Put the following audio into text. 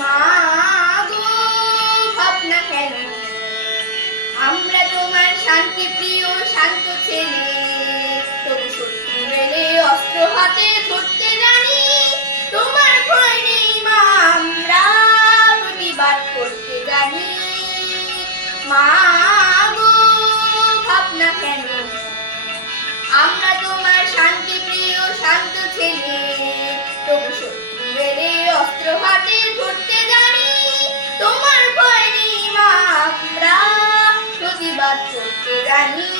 মা গো ভাবনা কেন, আমরা তোমার শান্তি প্রিয় শান্ত ছেলে, তবু শত্রু এলে অস্ত্র হাতে ধরতে জানি। তোমার ভয় নেই মা, আমরা প্রতিবাদ করতে জানি। মা গো ভাবনা কেন, আমরা তোমার শান্তি প্রিয় শান্ত ছেলে, তবু শত্রু এলে অস্ত্র হাতে ধরতে জানি। তোমার ভয় নেই মা, আমরা প্রতিবাদ করতে জানি।